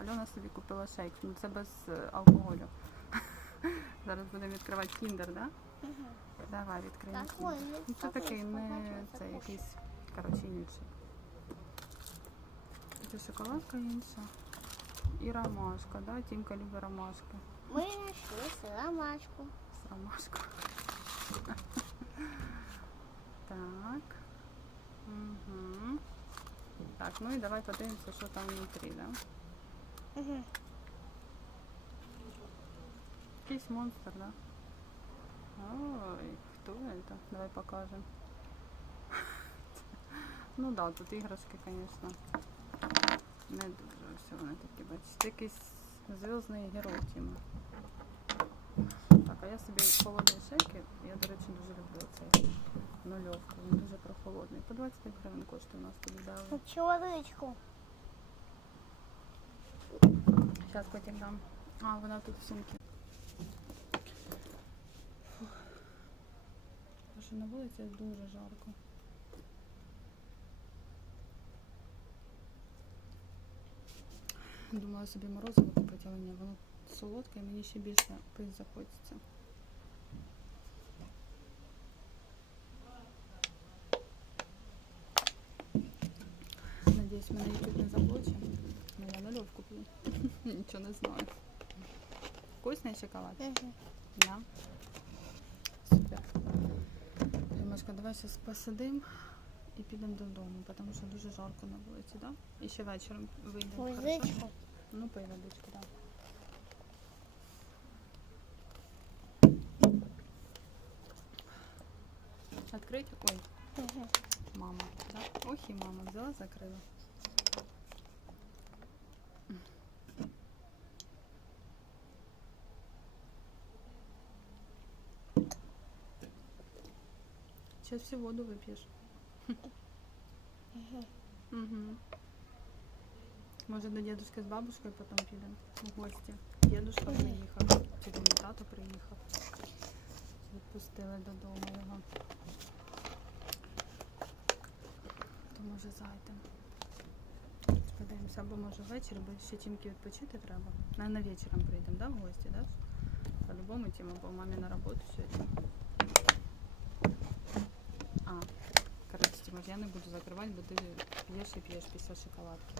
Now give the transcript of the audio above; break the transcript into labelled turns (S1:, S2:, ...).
S1: Альона собі купила шейк, ну це без е, алкоголю. Зараз будемо відкривати кіндер, да?
S2: Мгм.
S1: Давай відкриємо.
S2: Так, ой, ну,
S1: Ну, це такий не це якийсь, коротше, інший. Це шоколадка інша. І ромашка, да? Тімка любить ромашки.
S2: Ми знайшли ромашку.
S1: З ромашкою. Так. Угу. Так, ну і давай подивимося, що там внутрі, да? Якийсь монстр, да? Ой, хто это? Давай покажем. Ну да, тут іграшки, звісно. Не дуже все вони такі, бачите. Якийсь зв'язний герой Тіма. Так, а я собі холодні шейки, я, до речі, дуже люблю цей нульовку. Він дуже прохолодний. По 25 гривень коштує у нас тут.
S2: Чоловічку.
S1: Зараз потім дам. А, вона тут в сумці. Фух. Тому що на вулиці дуже жарко. Думала собі морозиво купити, але ні, воно солодке, і мені ще більше пити захочеться. Надіюсь, мене YouTube не заблоче. Ну, я нульовку п'ю. Нічого не знаю. Вкусний шоколад?
S2: Мгм.
S1: Да. Супер. Римашка, давай зараз посидим і підемо додому, тому що дуже жарко на вулиці, да? І ще вечором вийдемо.
S2: Музичку.
S1: Ну, пий водички, да. Открыть? Ой,
S2: Мгм.
S1: мама, да? Ох і мама, взяла, закрила. Сейчас всю воду выпьешь. Угу. Може до дедушки з бабушкою потім підемо в гості. Дедушка приїхав, чи до тато приїхав. Відпустили додому його. То може зайдемо. Подивимося, або може ввечері, бо ще тімки відпочити треба. Наверно, вечором прийдемо, да, в гості, да? По-любому Тіма, бо мамі на роботу сьогодні. А, коротше, Тимофій, я не буду закривати, бо ти п'єш і п'єш після шоколадки.